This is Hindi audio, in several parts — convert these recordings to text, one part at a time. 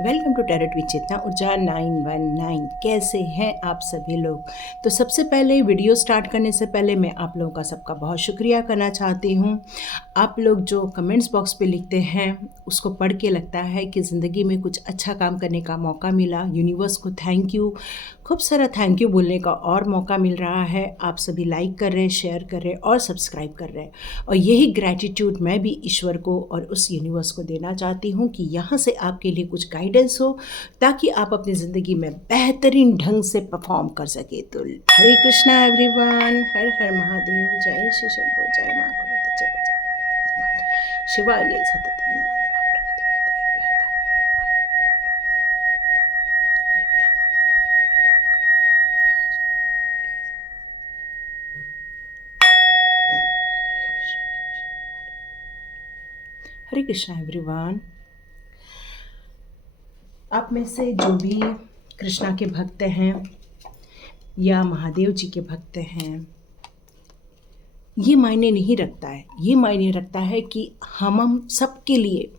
वेलकम टू टैरोट विद चेतना ऊर्जा 919। कैसे हैं आप सभी लोग। तो सबसे पहले वीडियो स्टार्ट करने से पहले मैं आप लोगों का सबका बहुत शुक्रिया करना चाहती हूं। आप लोग जो कमेंट्स बॉक्स पे लिखते हैं उसको पढ़ के लगता है कि ज़िंदगी में कुछ अच्छा काम करने का मौका मिला। यूनिवर्स को थैंक यू, खूब सारा थैंक यू बोलने का और मौका मिल रहा है। आप सभी लाइक कर रहे हैं, शेयर कर रहे हैं और सब्सक्राइब कर रहे हैं। और यही ग्रैटिट्यूड मैं भी ईश्वर को और उस यूनिवर्स को देना चाहती हूँ कि यहाँ से आपके लिए कुछ गाइडेंस हो ताकि आप अपनी ज़िंदगी में बेहतरीन ढंग से परफॉर्म कर सके। तो हरे कृष्णा एवरीवन, हर हर महादेव, जय श्री शंभो, जय माँ भगवती, जय जय शिवाय सतत हरे कृष्णा एवरीवन। आप में से जो भी कृष्णा के भक्त हैं या महादेव जी के भक्त हैं, ये मायने नहीं रखता है। ये मायने रखता है कि हम सबके लिए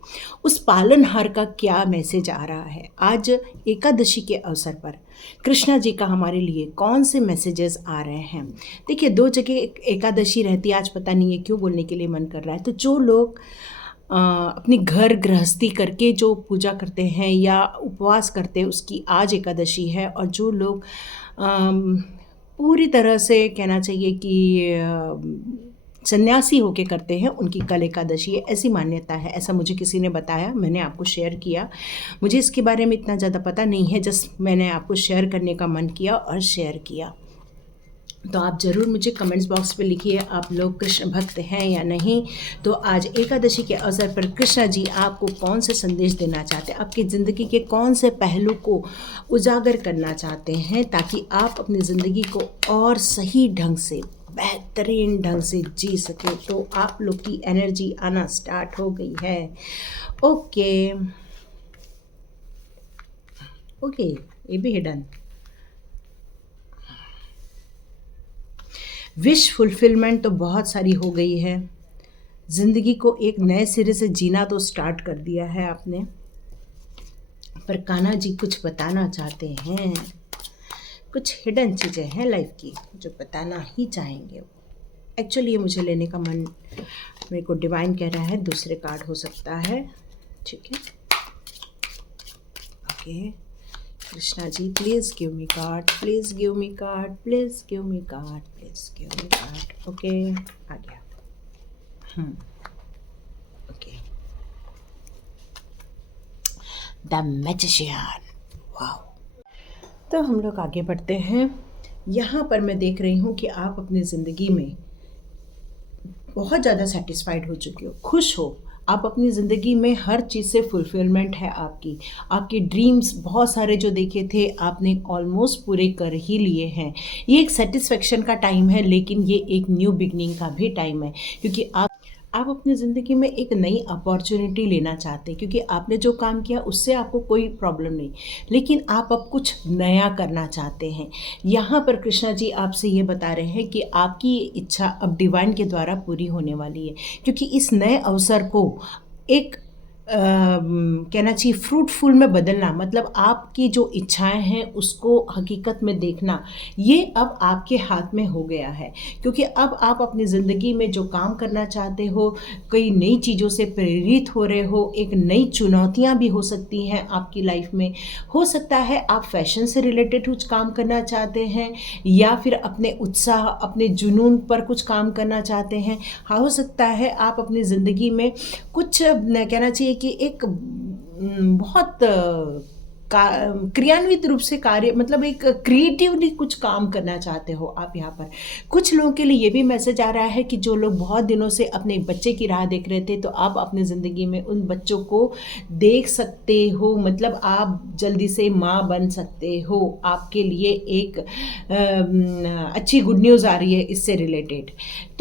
उस पालनहार का क्या मैसेज आ रहा है। आज एकादशी के अवसर पर कृष्णा जी का हमारे लिए कौन से मैसेजेस आ रहे हैं। देखिए, दो जगह एकादशी रहती है, आज पता नहीं है क्यों बोलने के लिए मन कर रहा है। तो जो लोग अपनी घर गृहस्थी करके जो पूजा करते हैं या उपवास करते हैं, उसकी आज एकादशी है। और जो लोग पूरी तरह से कहना चाहिए कि सन्यासी होके करते हैं, उनकी कल एकादशी है, ऐसी मान्यता है। ऐसा मुझे किसी ने बताया, मैंने आपको शेयर किया। मुझे इसके बारे में इतना ज़्यादा पता नहीं है, जस्ट मैंने आपको शेयर करने का मन किया और शेयर किया। तो आप ज़रूर मुझे कमेंट्स बॉक्स पे लिखिए, आप लोग कृष्ण भक्त हैं या नहीं। तो आज एकादशी के अवसर पर कृष्णा जी आपको कौन से संदेश देना चाहते हैं, आपकी ज़िंदगी के कौन से पहलू को उजागर करना चाहते हैं ताकि आप अपनी ज़िंदगी को और सही ढंग से, बेहतरीन ढंग से जी सके। तो आप लोग की एनर्जी आना स्टार्ट हो गई है। ओके ओके, ये भी हिडन। विश फुलफिलमेंट तो बहुत सारी हो गई है। ज़िंदगी को एक नए सिरे से जीना तो स्टार्ट कर दिया है आपने। पर कान्हा जी कुछ बताना चाहते हैं, कुछ हिडन चीज़ें हैं लाइफ की जो बताना ही चाहेंगे। एक्चुअली ये मुझे लेने का मन, मेरे को डिवाइन कह रहा है दूसरे कार्ड हो सकता है। ठीक है, okay. Krishna ji please give me card, please give me card, please give me card, please give me card. Okay, आ गया। Okay, the magician. वाओ। तो हम लोग आगे बढ़ते हैं। यहाँ पर मैं देख रही हूँ कि आप अपनी ज़िंदगी में बहुत ज़्यादा सेटिस्फाइड हो चुके हो, खुश हो। आप अपनी ज़िंदगी में हर चीज़ से फुलफिलमेंट है आपकी। आपके ड्रीम्स बहुत सारे जो देखे थे आपने ऑलमोस्ट पूरे कर ही लिए हैं। ये एक सेटिस्फेक्शन का टाइम है, लेकिन ये एक न्यू बिगनिंग का भी टाइम है, क्योंकि आप अपनी ज़िंदगी में एक नई अपॉर्चुनिटी लेना चाहते हैं। क्योंकि आपने जो काम किया उससे आपको कोई प्रॉब्लम नहीं, लेकिन आप अब कुछ नया करना चाहते हैं। यहाँ पर कृष्णा जी आपसे ये बता रहे हैं कि आपकी इच्छा अब डिवाइन के द्वारा पूरी होने वाली है। क्योंकि इस नए अवसर को एक कहना चाहिए फ्रूटफुल में बदलना, मतलब आपकी जो इच्छाएं हैं उसको हकीकत में देखना, ये अब आपके हाथ में हो गया है। क्योंकि अब आप अपनी ज़िंदगी में जो काम करना चाहते हो, कई नई चीज़ों से प्रेरित हो रहे हो। एक नई चुनौतियां भी हो सकती हैं आपकी लाइफ में। हो सकता है आप फैशन से रिलेटेड कुछ काम करना चाहते हैं, या फिर अपने उत्साह, अपने जुनून पर कुछ काम करना चाहते हैं। हाँ, हो सकता है आप अपनी ज़िंदगी में कुछ कहना चाहिए कि एक बहुत क्रियान्वित रूप से कार्य, मतलब एक क्रिएटिवली कुछ काम करना चाहते हो आप। यहाँ पर कुछ लोगों के लिए ये भी मैसेज आ रहा है कि जो लोग बहुत दिनों से अपने बच्चे की राह देख रहे थे, तो आप अपनी ज़िंदगी में उन बच्चों को देख सकते हो। मतलब आप जल्दी से माँ बन सकते हो। आपके लिए एक अच्छी गुड न्यूज़ आ रही है इससे रिलेटेड।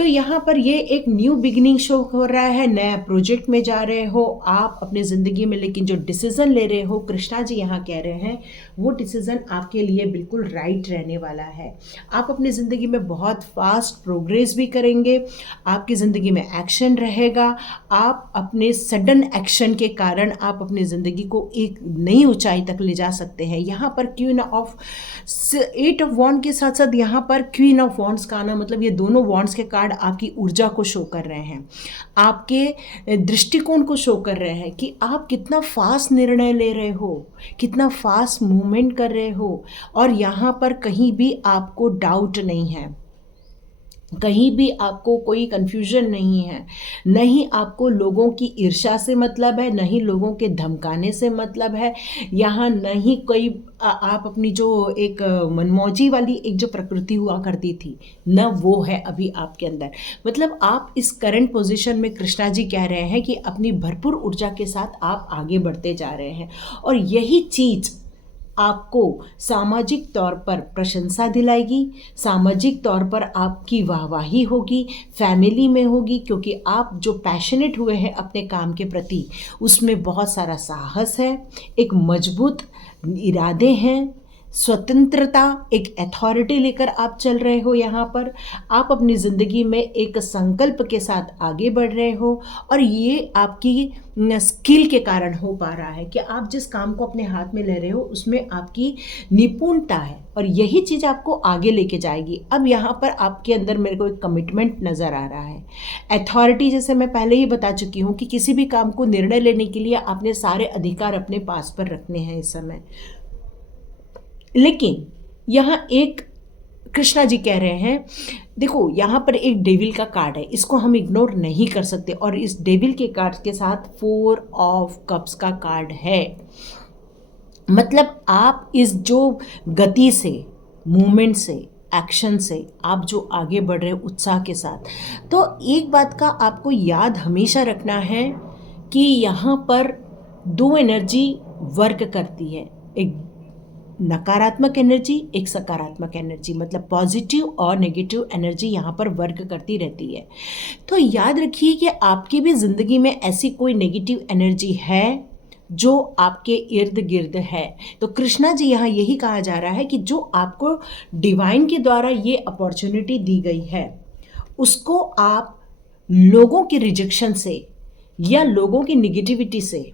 तो यहाँ पर ये एक न्यू बिगिनिंग शो हो रहा है, नया प्रोजेक्ट में जा रहे हो आप अपने ज़िंदगी में, लेकिन जो डिसीज़न ले रहे हो कृष्णा जी यहाँ कह रहे हैं वो डिसीज़न आपके लिए बिल्कुल राइट रहने वाला है। आप अपनी ज़िंदगी में बहुत फास्ट प्रोग्रेस भी करेंगे, आपकी ज़िंदगी में एक्शन रहेगा, आप अपने सडन एक्शन के कारण आप अपनी ज़िंदगी को एक नई ऊंचाई तक ले जा सकते हैं। यहाँ पर क्वीन ऑफ 8 ऑफ वॉन्ड के साथ साथ यहाँ पर क्वीन ऑफ वॉन्ड्स का आना, मतलब ये दोनों वॉन्ड्स के कार्ड आपकी ऊर्जा को शो कर रहे हैं, आपके दृष्टिकोण को शो कर रहे हैं कि आप कितना फास्ट निर्णय ले रहे हो, कितना फास्ट मूवमेंट कर रहे हो, और यहाँ पर कहीं भी आपको डाउट नहीं है, कहीं भी आपको कोई कन्फ्यूजन नहीं है, नहीं आपको लोगों की ईर्ष्या से मतलब है, नहीं लोगों के धमकाने से मतलब है, यहाँ नहीं कोई आप अपनी जो एक मनमौजी वाली एक जो प्रकृति हुआ करती थी न, वो है अभी आपके अंदर। मतलब आप इस करंट पोजीशन में कृष्णा जी कह रहे हैं कि अपनी भरपूर ऊर्जा के साथ आप आगे बढ़ते जा रहे हैं, और यही चीज़ आपको सामाजिक तौर पर प्रशंसा दिलाएगी, सामाजिक तौर पर आपकी वाहवाही होगी, फैमिली में होगी, क्योंकि आप जो पैशनेट हुए हैं अपने काम के प्रति उसमें बहुत सारा साहस है, एक मजबूत इरादे हैं, स्वतंत्रता, एक अथॉरिटी लेकर आप चल रहे हो। यहाँ पर आप अपनी ज़िंदगी में एक संकल्प के साथ आगे बढ़ रहे हो, और ये आपकी स्किल के कारण हो पा रहा है कि आप जिस काम को अपने हाथ में ले रहे हो उसमें आपकी निपुणता है, और यही चीज़ आपको आगे लेके जाएगी। अब यहाँ पर आपके अंदर मेरे को एक कमिटमेंट नज़र आ रहा है, अथॉरिटी, जैसे मैं पहले ही बता चुकी हूँ कि किसी भी काम को निर्णय लेने के लिए आपने सारे अधिकार अपने पास पर रखने हैं इस समय। लेकिन यहाँ एक कृष्णा जी कह रहे हैं, देखो यहाँ पर एक डेविल का कार्ड है, इसको हम इग्नोर नहीं कर सकते, और इस डेविल के कार्ड के साथ 4 ऑफ कप्स का कार्ड है। मतलब आप इस जो गति से, मूवमेंट से, एक्शन से आप जो आगे बढ़ रहे हो उत्साह के साथ, तो एक बात का आपको याद हमेशा रखना है कि यहाँ पर 2 एनर्जी वर्क करती है, एक नकारात्मक एनर्जी, एक सकारात्मक एनर्जी, मतलब पॉजिटिव और नेगेटिव एनर्जी यहाँ पर वर्क करती रहती है। तो याद रखिए कि आपकी भी ज़िंदगी में ऐसी कोई नेगेटिव एनर्जी है जो आपके इर्द गिर्द है। तो कृष्णा जी यहाँ यही कहा जा रहा है कि जो आपको डिवाइन के द्वारा ये अपॉर्चुनिटी दी गई है उसको आप लोगों के रिजेक्शन से या लोगों की निगेटिविटी से,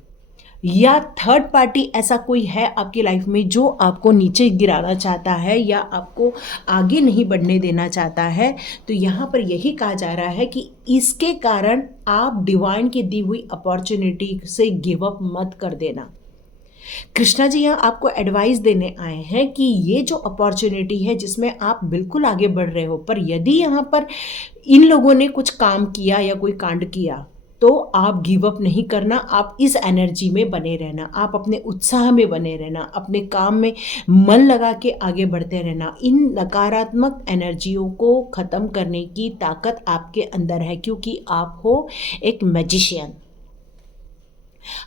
या थर्ड पार्टी ऐसा कोई है आपकी लाइफ में जो आपको नीचे गिराना चाहता है या आपको आगे नहीं बढ़ने देना चाहता है, तो यहाँ पर यही कहा जा रहा है कि इसके कारण आप डिवाइन की दी हुई अपॉर्चुनिटी से गिव अप मत कर देना। कृष्णा जी यहाँ आपको एडवाइस देने आए हैं कि ये जो अपॉर्चुनिटी है जिसमें आप बिल्कुल आगे बढ़ रहे हो, पर यदि यहाँ पर इन लोगों ने कुछ काम किया या कोई कांड किया तो आप गिव अप नहीं करना, आप इस एनर्जी में बने रहना, आप अपने उत्साह में बने रहना, अपने काम में मन लगा के आगे बढ़ते रहना। इन नकारात्मक एनर्जियों को ख़त्म करने की ताकत आपके अंदर है, क्योंकि आप हो एक मैजिशियन।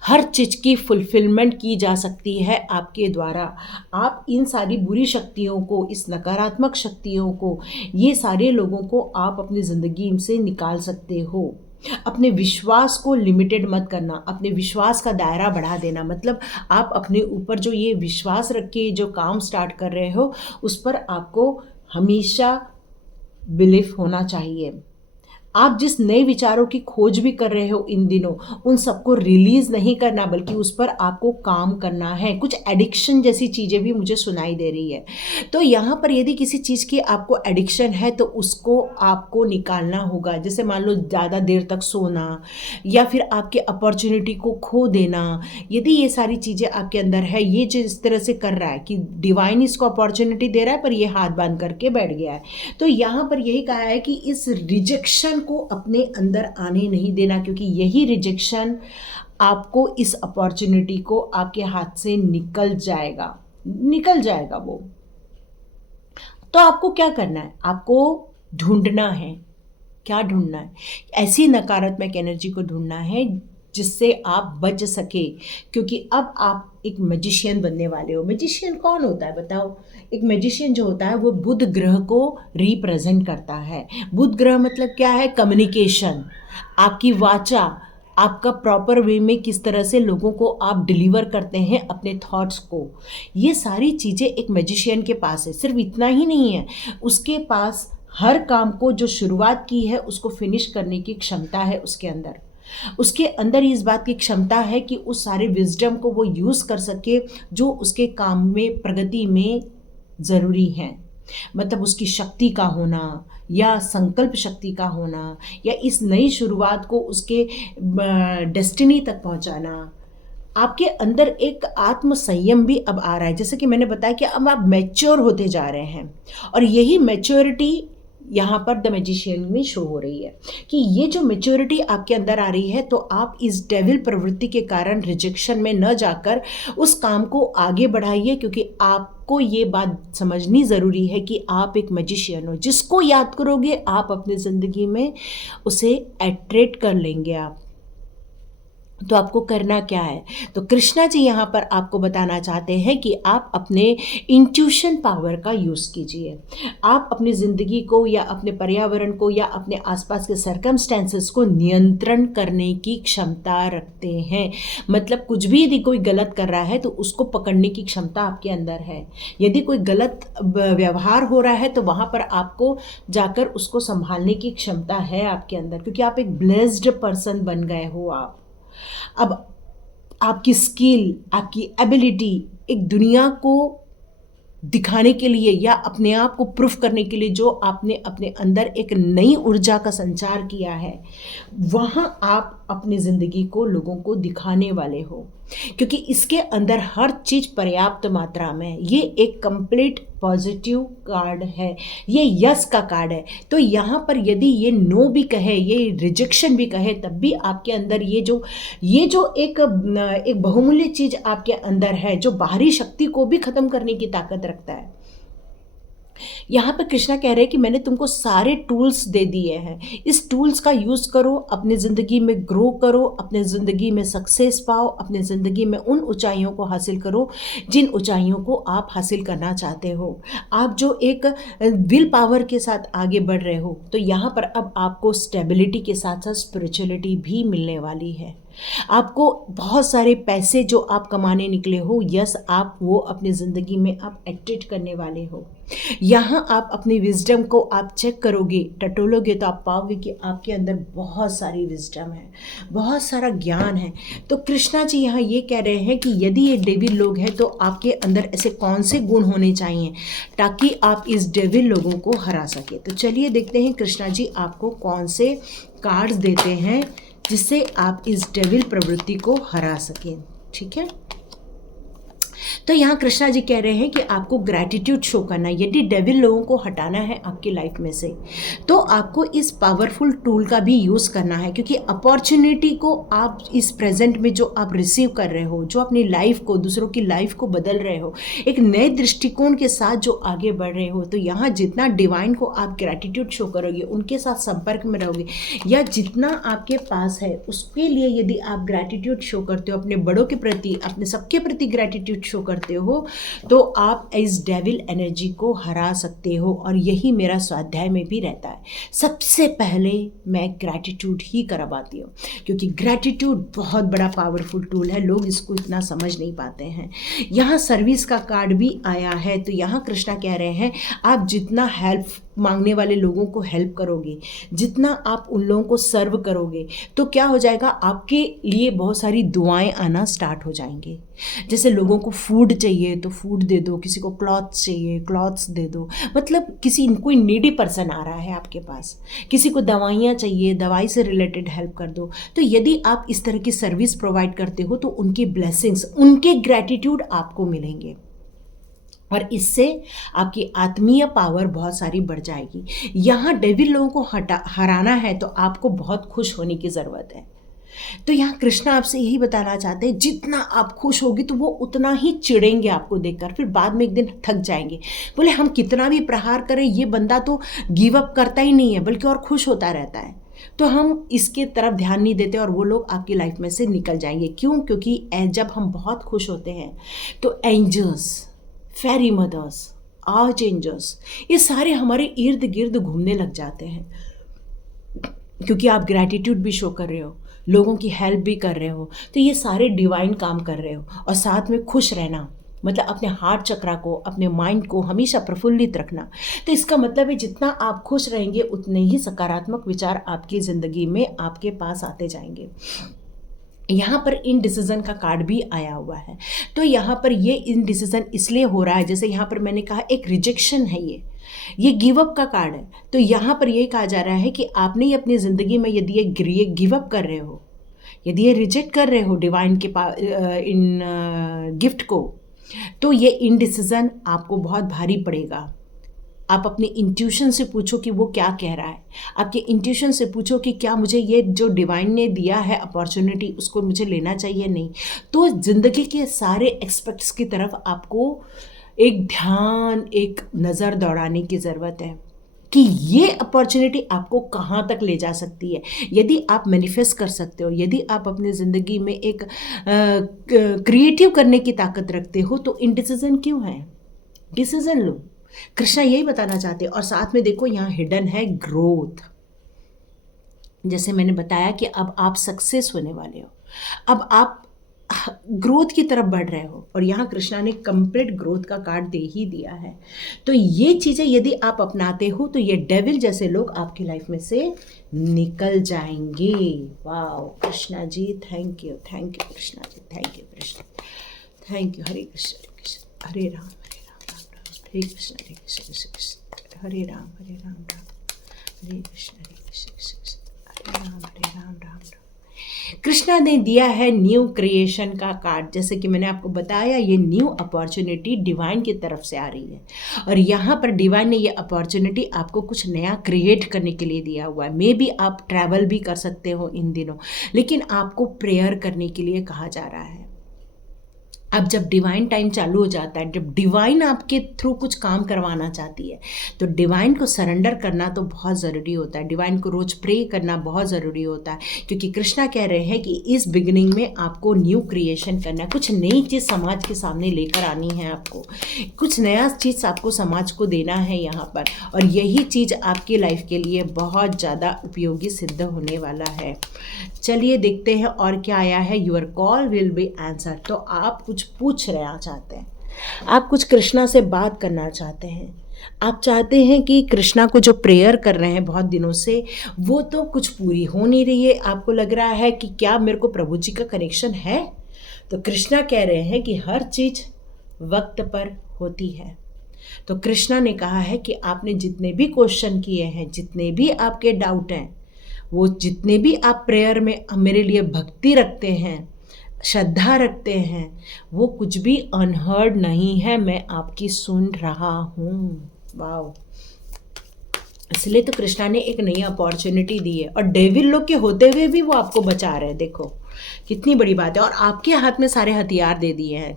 हर चीज़ की फुलफिलमेंट की जा सकती है आपके द्वारा। आप इन सारी बुरी शक्तियों को, इस नकारात्मक शक्तियों को, ये सारे लोगों को आप अपनी ज़िंदगी से निकाल सकते हो। अपने विश्वास को लिमिटेड मत करना, अपने विश्वास का दायरा बढ़ा देना, मतलब आप अपने ऊपर जो ये विश्वास रख के जो काम स्टार्ट कर रहे हो उस पर आपको हमेशा बिलीफ होना चाहिए। आप जिस नए विचारों की खोज भी कर रहे हो इन दिनों, उन सबको रिलीज़ नहीं करना बल्कि उस पर आपको काम करना है। कुछ एडिक्शन जैसी चीज़ें भी मुझे सुनाई दे रही है, तो यहाँ पर यदि किसी चीज़ की आपको एडिक्शन है तो उसको आपको निकालना होगा। जैसे मान लो ज़्यादा देर तक सोना या फिर आपके अपॉर्चुनिटी को खो देना, यदि ये सारी चीज़ें आपके अंदर है, ये जो इस तरह से कर रहा है कि डिवाइन इसको अपॉर्चुनिटी दे रहा है पर ये हाथ बांध करके बैठ गया है, तो यहाँ पर यही कहा है कि इस रिजेक्शन को अपने अंदर आने नहीं देना, क्योंकि यही रिजेक्शन आपको इस अपॉर्चुनिटी को आपके हाथ से निकल जाएगा वो। तो आपको क्या करना है? आपको ढूंढना है। क्या ढूंढना है? ऐसी नकारात्मक एनर्जी को ढूंढना है जिससे आप बच सके, क्योंकि अब आप एक मैजिशियन बनने वाले हो। मैजिशियन कौन होता है बताओ? एक मैजिशियन जो होता है वो बुध ग्रह को रिप्रेजेंट करता है। बुध ग्रह मतलब क्या है? कम्युनिकेशन, आपकी वाचा, आपका प्रॉपर वे में किस तरह से लोगों को आप डिलीवर करते हैं अपने थॉट्स को, ये सारी चीज़ें एक मैजिशियन के पास है। सिर्फ इतना ही नहीं है, उसके पास हर काम को जो शुरुआत की है उसको फिनिश करने की क्षमता है उसके अंदर। उसके अंदर इस बात की क्षमता है कि उस सारे विजडम को वो यूज़ कर सके जो उसके काम में प्रगति में ज़रूरी हैं। मतलब उसकी शक्ति का होना या संकल्प शक्ति का होना या इस नई शुरुआत को उसके डेस्टिनी तक पहुंचाना। आपके अंदर एक आत्म संयम भी अब आ रहा है, जैसे कि मैंने बताया कि अब आप मैच्योर होते जा रहे हैं, और यही मैच्योरिटी यहाँ पर द मैजिशियन में शो हो रही है कि ये जो मैच्योरिटी आपके अंदर आ रही है, तो आप इस डेविल प्रवृत्ति के कारण रिजेक्शन में न जाकर उस काम को आगे बढ़ाइए, क्योंकि आपको ये बात समझनी ज़रूरी है कि आप एक मैजिशियन हो। जिसको याद करोगे आप अपनी ज़िंदगी में उसे अट्रैक्ट कर लेंगे आप। तो आपको करना क्या है? तो कृष्णा जी यहाँ पर आपको बताना चाहते हैं कि आप अपने इंट्यूशन पावर का यूज़ कीजिए। आप अपनी ज़िंदगी को या अपने पर्यावरण को या अपने आसपास के सर्कमस्टेंसेस को नियंत्रण करने की क्षमता रखते हैं। मतलब कुछ भी यदि कोई गलत कर रहा है तो उसको पकड़ने की क्षमता आपके अंदर है। यदि कोई गलत व्यवहार हो रहा है तो वहाँ पर आपको जाकर उसको संभालने की क्षमता है आपके अंदर, क्योंकि आप एक ब्लेस्ड पर्सन बन गए हो आप। अब आपकी स्किल, आपकी एबिलिटी एक दुनिया को दिखाने के लिए या अपने आप को प्रूफ करने के लिए जो आपने अपने अंदर एक नई ऊर्जा का संचार किया है, वहाँ आप अपनी ज़िंदगी को लोगों को दिखाने वाले हो, क्योंकि इसके अंदर हर चीज़ पर्याप्त मात्रा में। ये एक कंप्लीट पॉजिटिव कार्ड है, ये यस का कार्ड है। तो यहाँ पर यदि ये नो भी कहे, ये रिजेक्शन भी कहे, तब भी आपके अंदर ये जो एक बहुमूल्य चीज़ आपके अंदर है, जो बाहरी शक्ति को भी ख़त्म करने की ताकत रखता है। यहाँ पर कृष्णा कह रहे हैं कि मैंने तुमको सारे टूल्स दे दिए हैं, इस टूल्स का यूज़ करो, अपनी ज़िंदगी में ग्रो करो, अपने ज़िंदगी में सक्सेस पाओ, अपने ज़िंदगी में उन ऊंचाइयों को हासिल करो जिन ऊंचाइयों को आप हासिल करना चाहते हो। आप जो एक विल पावर के साथ आगे बढ़ रहे हो, तो यहाँ पर अब आपको स्टेबिलिटी के साथ साथ स्पिरिचुअलिटी भी मिलने वाली है। आपको बहुत सारे पैसे जो आप कमाने निकले हो, यस, आप वो अपनी ज़िंदगी में आप एक्टिवेट करने वाले हो। यहाँ आप अपनी विजडम को आप चेक करोगे, टटोलोगे, तो आप पाओगे कि आपके अंदर बहुत सारी विजडम है, बहुत सारा ज्ञान है। तो कृष्णा जी यहाँ ये कह रहे हैं कि यदि ये डेविल लोग हैं तो आपके अंदर ऐसे कौन से गुण होने चाहिए ताकि आप इस डेविल लोगों को हरा सके। तो चलिए देखते हैं कृष्णा जी आपको कौन से कार्ड्स देते हैं जिससे आप इस डेविल प्रवृत्ति को हरा सकें। ठीक है, तो यहाँ कृष्णा जी कह रहे हैं कि आपको ग्रैटिट्यूड शो करना है। यदि डेविल लोगों को हटाना है आपकी लाइफ में से, तो आपको इस पावरफुल टूल का भी यूज़ करना है, क्योंकि अपॉर्चुनिटी को आप इस प्रेजेंट में जो आप रिसीव कर रहे हो, जो अपनी लाइफ को, दूसरों की लाइफ को बदल रहे हो, एक नए दृष्टिकोण के साथ जो आगे बढ़ रहे हो, तो यहाँ जितना डिवाइन को आप ग्रैटिट्यूड शो करोगे, उनके साथ संपर्क में रहोगे, या जितना आपके पास है उसके लिए यदि आप ग्रैटिट्यूड शो करते हो, अपने बड़ों के प्रति, अपने सबके प्रति ग्रैटिट्यूड शो करते हो, तो आप इस डेविल एनर्जी को हरा सकते हो। और यही मेरा स्वाध्याय में भी रहता है। सबसे पहले मैं ग्रैटिट्यूड ही करवाती हूँ, क्योंकि ग्रैटिट्यूड बहुत बड़ा पावरफुल टूल है, लोग इसको इतना समझ नहीं पाते हैं। यहाँ सर्विस का कार्ड भी आया है, तो यहाँ कृष्णा कह रहे हैं आप जितना हेल्प मांगने वाले लोगों को हेल्प करोगे, जितना आप उन लोगों को सर्व करोगे, तो क्या हो जाएगा, आपके लिए बहुत सारी दुआएं आना स्टार्ट हो जाएंगे। जैसे लोगों को फूड चाहिए तो फूड दे दो, किसी को क्लॉथ्स चाहिए क्लॉथ्स दे दो, मतलब कोई नीडी पर्सन आ रहा है आपके पास, किसी को दवाइयाँ चाहिए, दवाई से रिलेटेड हेल्प कर दो। तो यदि आप इस तरह की सर्विस प्रोवाइड करते हो तो उनकी ब्लेसिंग्स, उनके ग्रैटिट्यूड आपको मिलेंगे, और इससे आपकी आत्मीय पावर बहुत सारी बढ़ जाएगी। यहाँ डेविल लोगों को हराना है तो आपको बहुत खुश होने की ज़रूरत है। तो यहाँ कृष्णा आपसे यही बताना चाहते हैं, जितना आप खुश होगी तो वो उतना ही चिढ़ेंगे आपको देखकर, फिर बाद में एक दिन थक जाएंगे, बोले हम कितना भी प्रहार करें ये बंदा तो गिव अप करता ही नहीं है, बल्कि और खुश होता रहता है। तो हम इसके तरफ ध्यान नहीं देते और वो लोग आपकी लाइफ में से निकल जाएंगे। क्यों? क्योंकि जब हम बहुत खुश होते हैं तो एंजल्स, फेरी मदर्स, आर्च एंजल्स, ये सारे हमारे इर्द गिर्द घूमने लग जाते हैं, क्योंकि आप ग्रैटिट्यूड भी शो कर रहे हो, लोगों की हेल्प भी कर रहे हो, तो ये सारे डिवाइन काम कर रहे हो। और साथ में खुश रहना, मतलब अपने हार्ट चक्रा को, अपने माइंड को हमेशा प्रफुल्लित रखना। तो इसका मतलब है जितना आप खुश रहेंगे उतने ही सकारात्मक विचार आपकी ज़िंदगी में आपके पास आते जाएंगे। यहाँ पर इनडिसीजन का कार्ड भी आया हुआ है। तो यहाँ पर ये इनडिसीजन इसलिए हो रहा है, जैसे यहाँ पर मैंने कहा एक रिजेक्शन है, ये गिव अप का कार्ड है। तो यहाँ पर ये कहा जा रहा है कि आपने ही अपनी ज़िंदगी में यदि ये गिव अप कर रहे हो, यदि ये रिजेक्ट कर रहे हो डिवाइन के पास इन गिफ्ट को, तो ये इनडिसीजन आपको बहुत भारी पड़ेगा। आप अपने इंट्यूशन से पूछो कि वो क्या कह रहा है। आपके इंट्यूशन से पूछो कि क्या मुझे ये जो डिवाइन ने दिया है अपॉर्चुनिटी, उसको मुझे लेना चाहिए, नहीं। तो ज़िंदगी के सारे एक्सपेक्ट्स की तरफ आपको एक ध्यान, एक नज़र दौड़ाने की ज़रूरत है कि ये अपॉर्चुनिटी आपको कहाँ तक ले जा सकती है। यदि आप मैनिफेस्ट कर सकते हो, यदि आप अपनी ज़िंदगी में एक क्रिएटिव करने की ताकत रखते हो, तो इनडिसीजन क्यों है? डिसीजन लो। कृष्णा यही बताना चाहते हैं। और साथ में देखो यहाँ हिडन है ग्रोथ। जैसे मैंने बताया कि अब आप सक्सेस होने वाले हो, अब आप ग्रोथ की तरफ बढ़ रहे हो, और यहाँ कृष्णा ने कंप्लीट ग्रोथ का कार्ड दे ही दिया है। तो ये चीज़ें यदि आप अपनाते हो तो ये डेविल जैसे लोग आपकी लाइफ में से निकल जाएंगे। वाह Krishna ji, thank you Krishna ji, thank you Krishna, thank you. Hare Krishna Hare Ram Hare Krishna Krishna Hare Ram Ram Hare Krishna Krishna Hare Ram Ram. Krishna ने दिया है न्यू क्रिएशन का कार्ड। जैसे कि मैंने आपको बताया, ये न्यू अपॉर्चुनिटी डिवाइन की तरफ से आ रही है, और यहाँ पर डिवाइन ने ये अपॉर्चुनिटी आपको कुछ नया क्रिएट करने के लिए दिया हुआ है। मे बी आप ट्रैवल भी कर सकते हो इन दिनों, लेकिन आपको प्रेयर करने के लिए कहा जा रहा है। अब जब डिवाइन टाइम चालू हो जाता है, जब डिवाइन आपके थ्रू कुछ काम करवाना चाहती है, तो डिवाइन को सरेंडर करना तो बहुत ज़रूरी होता है। डिवाइन को रोज़ प्रे करना बहुत ज़रूरी होता है, क्योंकि कृष्णा कह रहे हैं कि इस बिगिनिंग में आपको न्यू क्रिएशन करना है, कुछ नई चीज़ समाज के सामने लेकर आनी है, आपको कुछ नया चीज़ आपको समाज को देना है यहाँ पर, और यही चीज़ आपकी लाइफ के लिए बहुत ज़्यादा उपयोगी सिद्ध होने वाला है। चलिए देखते हैं और क्या आया है। Your call will be answer. तो आप कुछ पूछ रहे चाहते हैं, आप कुछ कृष्णा से बात करना चाहते हैं, आप चाहते हैं कि कृष्णा को जो प्रेयर कर रहे हैं बहुत दिनों से, वो तो कुछ पूरी हो नहीं रही है। आपको लग रहा है कि क्या मेरे को प्रभु जी का कनेक्शन है? तो कृष्णा कह रहे हैं कि हर चीज़ वक्त पर होती है। तो कृष्णा ने कहा है कि आपने जितने भी क्वेश्चन किए हैं, जितने भी आपके डाउट हैं, वो जितने भी आप प्रेयर में मेरे लिए भक्ति रखते हैं, श्रद्धा रखते हैं, वो कुछ भी अनहर्ड नहीं है। मैं आपकी सुन रहा हूँ। वाओ, इसलिए तो कृष्णा ने एक नई अपॉर्चुनिटी दी है, और डेविल लोग के होते हुए भी वो आपको बचा रहे हैं। देखो कितनी बड़ी बात है। और आपके हाथ में सारे हथियार दे दिए हैं।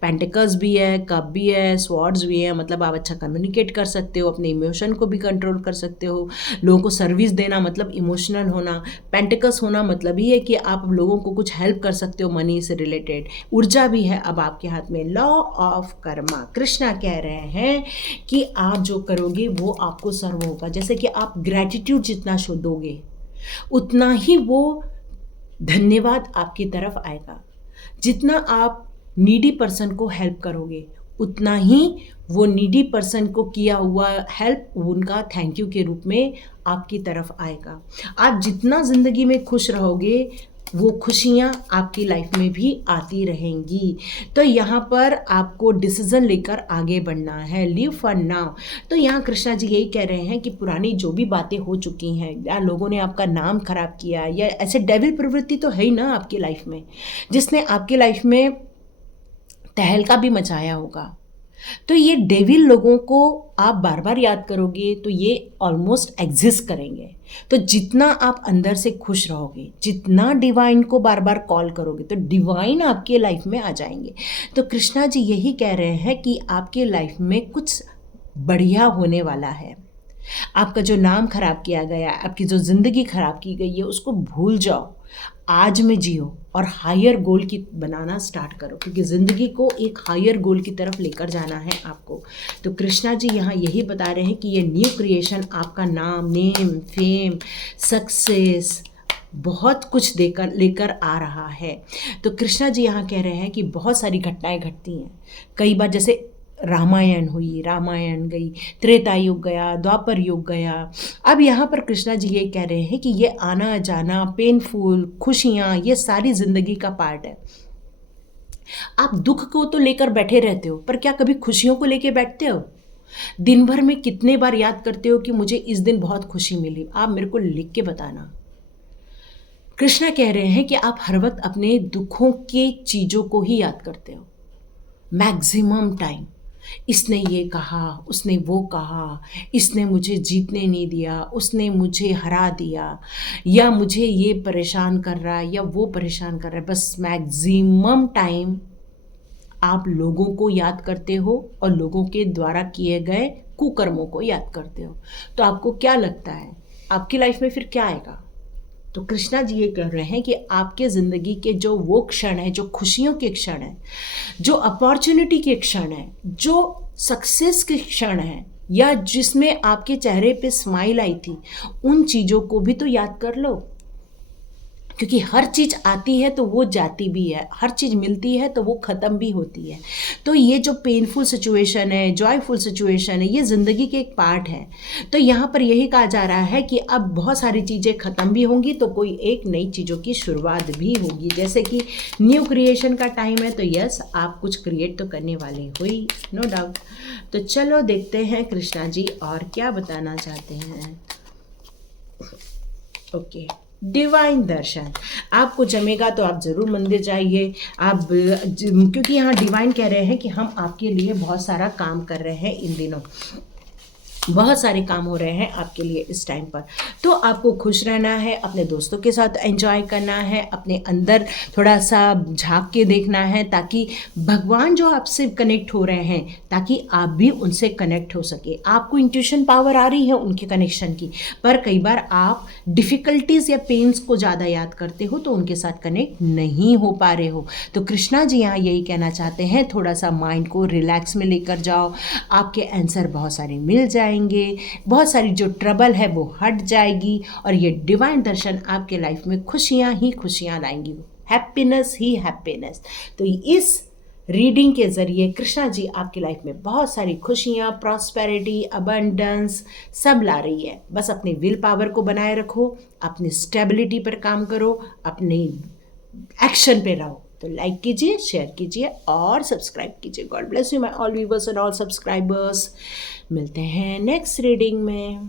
पेंटिकल्स भी है, कप भी है, स्वॉर्ड्स भी है। मतलब आप अच्छा कम्युनिकेट कर सकते हो, अपने इमोशन को भी कंट्रोल कर सकते हो। लोगों को सर्विस देना मतलब इमोशनल होना। पेंटिकल्स होना मतलब ही है कि आप लोगों को कुछ हेल्प कर सकते हो मनी से रिलेटेड। ऊर्जा भी है अब आपके हाथ में। Law of Karma. कृष्णा कह रहे हैं कि आप जो करोगे वो आपको सर्व होगा। जैसे कि आप ग्रैटिट्यूड जितना शो दोगे, उतना ही वो धन्यवाद आपकी तरफ आएगा। जितना आप नीडी पर्सन को हेल्प करोगे, उतना ही वो नीडी पर्सन को किया हुआ हेल्प उनका थैंक यू के रूप में आपकी तरफ आएगा। आप जितना ज़िंदगी में खुश रहोगे, वो खुशियाँ आपकी लाइफ में भी आती रहेंगी। तो यहाँ पर आपको डिसीज़न लेकर आगे बढ़ना है। Live for now. तो यहाँ कृष्णा जी यही कह रहे हैं कि पुरानी जो भी बातें हो चुकी हैं, या लोगों ने आपका नाम खराब किया, या ऐसे डेविल प्रवृत्ति तो है ही ना आपकी लाइफ में, जिसने आपकी लाइफ में तहलका भी मचाया होगा। तो ये डेविल लोगों को आप बार बार याद करोगे तो ये ऑलमोस्ट एग्जिस्ट करेंगे। तो जितना आप अंदर से खुश रहोगे, जितना डिवाइन को बार बार कॉल करोगे, तो डिवाइन आपके लाइफ में आ जाएंगे। तो कृष्णा जी यही कह रहे हैं कि आपके लाइफ में कुछ बढ़िया होने वाला है। आपका जो नाम खराब किया गया, आपकी जो ज़िंदगी खराब की गई है, उसको भूल जाओ। आज में जियो और हायर गोल की बनाना स्टार्ट करो, क्योंकि ज़िंदगी को एक हायर गोल की तरफ लेकर जाना है आपको। तो कृष्णा जी यहाँ यही बता रहे हैं कि ये न्यू क्रिएशन आपका नाम, नेम, फेम, सक्सेस बहुत कुछ देकर लेकर आ रहा है। तो कृष्णा जी यहाँ कह रहे हैं कि बहुत सारी घटनाएं घटती हैं। कई बार जैसे रामायण हुई, रामायण गई, त्रेता युग गया, द्वापर युग गया। अब यहाँ पर कृष्णा जी ये कह रहे हैं कि ये आना जाना, पेनफुल, खुशियाँ, ये सारी ज़िंदगी का पार्ट है। आप दुख को तो लेकर बैठे रहते हो, पर क्या कभी खुशियों को लेकर बैठते हो? दिन भर में कितने बार याद करते हो कि मुझे इस दिन बहुत खुशी मिली? आप मेरे को लिख के बताना। कृष्णा कह रहे हैं कि आप हर वक्त अपने दुखों के चीज़ों को ही याद करते हो मैक्सिमम टाइम। इसने ये कहा, उसने वो कहा, इसने मुझे जीतने नहीं दिया, उसने मुझे हरा दिया, या मुझे ये परेशान कर रहा है या वो परेशान कर रहा है। बस मैक्सिमम टाइम आप लोगों को याद करते हो और लोगों के द्वारा किए गए कुकर्मों को याद करते हो। तो आपको क्या लगता है आपकी लाइफ में फिर क्या आएगा? तो कृष्णा जी ये कह रहे हैं कि आपके ज़िंदगी के जो वो क्षण है, जो खुशियों के क्षण है, जो अपॉर्चुनिटी के क्षण है, जो सक्सेस के क्षण है, या जिसमें आपके चेहरे पे स्माइल आई थी, उन चीज़ों को भी तो याद कर लो। क्योंकि हर चीज़ आती है तो वो जाती भी है, हर चीज़ मिलती है तो वो ख़त्म भी होती है। तो ये जो पेनफुल सिचुएशन है, जॉयफुल सिचुएशन है, ये ज़िंदगी के एक पार्ट है। तो यहाँ पर यही कहा जा रहा है कि अब बहुत सारी चीज़ें ख़त्म भी होंगी तो कोई एक नई चीज़ों की शुरुआत भी होगी। जैसे कि न्यू क्रिएशन का टाइम है, तो यस, आप कुछ क्रिएट तो करने वाले हो ही, नो डाउट। तो चलो देखते हैं कृष्णा जी और क्या बताना चाहते हैं। ओके, डिवाइन दर्शन आपको जमेगा तो आप ज़रूर मंदिर जाइए। आप क्योंकि यहाँ डिवाइन कह रहे हैं कि हम आपके लिए बहुत सारा काम कर रहे हैं इन दिनों, बहुत सारे काम हो रहे हैं आपके लिए इस टाइम पर। तो आपको खुश रहना है, अपने दोस्तों के साथ एंजॉय करना है, अपने अंदर थोड़ा सा झांक के देखना है, ताकि भगवान जो आपसे कनेक्ट हो रहे हैं, ताकि आप भी उनसे कनेक्ट हो सके। आपको इंट्यूशन पावर आ रही है उनके कनेक्शन की, पर कई बार आप डिफ़िकल्टीज़ या पेन्स को ज़्यादा याद करते हो तो उनके साथ कनेक्ट नहीं हो पा रहे हो। तो कृष्णा जी यहाँ यही कहना चाहते हैं, थोड़ा सा माइंड को रिलैक्स में लेकर जाओ, आपके आंसर बहुत सारे मिल जाएंगे, बहुत सारी जो ट्रबल है वो हट जाएगी, और ये डिवाइन दर्शन आपके लाइफ में खुशियां ही खुशियां लाएंगी, हैप्पीनेस ही हैप्पीनेस। तो इस रीडिंग के ज़रिए कृष्णा जी आपकी लाइफ में बहुत सारी खुशियां, प्रॉस्पेरिटी, अबंडेंस सब ला रही है। बस अपने विल पावर को बनाए रखो, अपनी स्टेबिलिटी पर काम करो, अपने एक्शन पे रहो। तो लाइक कीजिए, शेयर कीजिए और सब्सक्राइब कीजिए। God bless you my all viewers and all subscribers. मिलते हैं नेक्स्ट रीडिंग में।